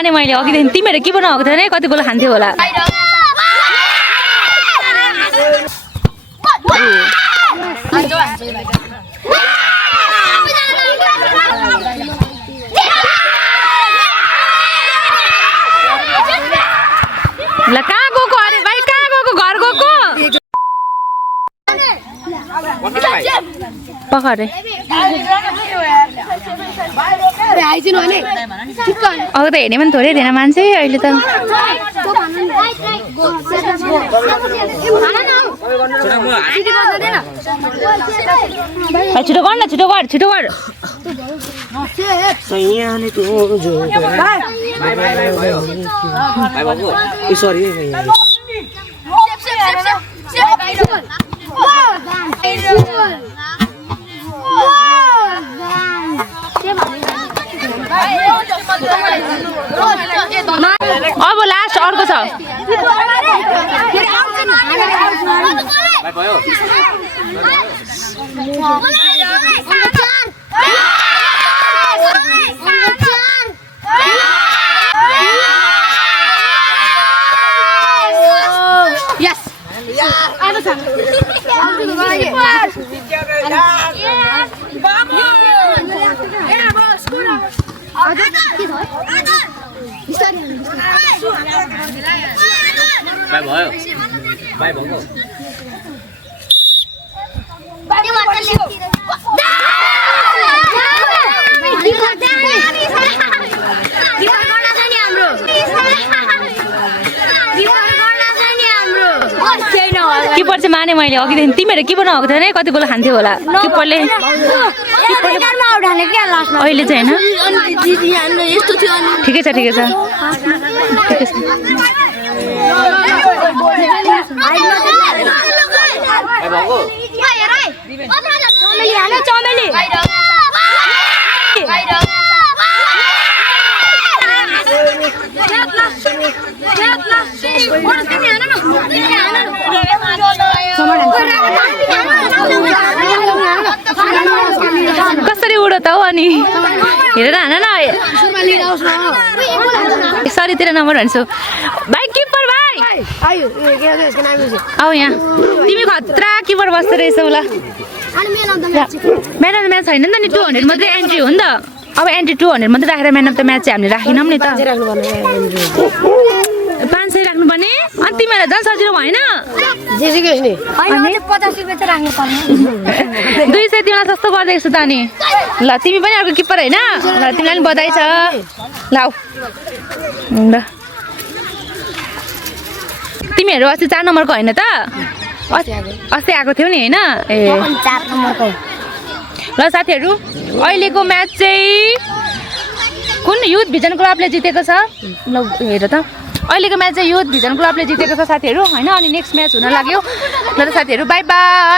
माने मैले अघिदेखि तिमीहरू के बनाएको थियो नि कति गोल खान्थ्यो होला ल कहाँ गएको अरे भाइ कहाँ गएको घर गएको पखरे अब त हेर्ने पनि थोरै थिएन मान्छे अहिले त छिटो गर न छिटो गर छिटो गर अब लास्ट अर्को छ किपर चाहिँ माने मैले अघिदेखि तिमीहरू के बनाएको थियो नि कति गोल खान्थ्यो होला किपरले अहिले चाहिँ होइन ठिकै छ ठिकै छ कसरी उडो त हो अनि हेरेर हान न सरीतिर नम्बर भन्छु भाइ किपर भाइ आऊ यहाँ तिमी खतरा किपर बस्दो रहेछौ ल म्यान अफ द म्याच छैन नि त नि 200 मात्रै एन्ट्री हो नि त अब एन्ट्री 200 मात्रै राखेर म्यान अफ द म्याच चाहिँ हामीले राखेनौँ नि त 500 राख्नुपर्ने अनि तिमीहरूलाई झन् सजिलो भएन 200 तिमीलाई सस्तो गरिदिएको छु त अनि ल तिमी पनि अर्को किपर होइन ल तिमीलाई पनि बधाई छ ल ल तिमीहरू अस्ति 4 नम्बरको होइन त अस्ति आएको थियो नि होइन ए 4 नम्बरको ल साथीहरू अहिलेको म्याच चाहिँ कुन युथ भिजन क्लबले जितेको छ ल हेर त अहिलेको म्याच चाहिँ युथ भिजन क्लबले जितेको छ साथीहरू होइन अनि नेक्स्ट म्याच हुन लाग्यो ल त साथीहरू बाई बाई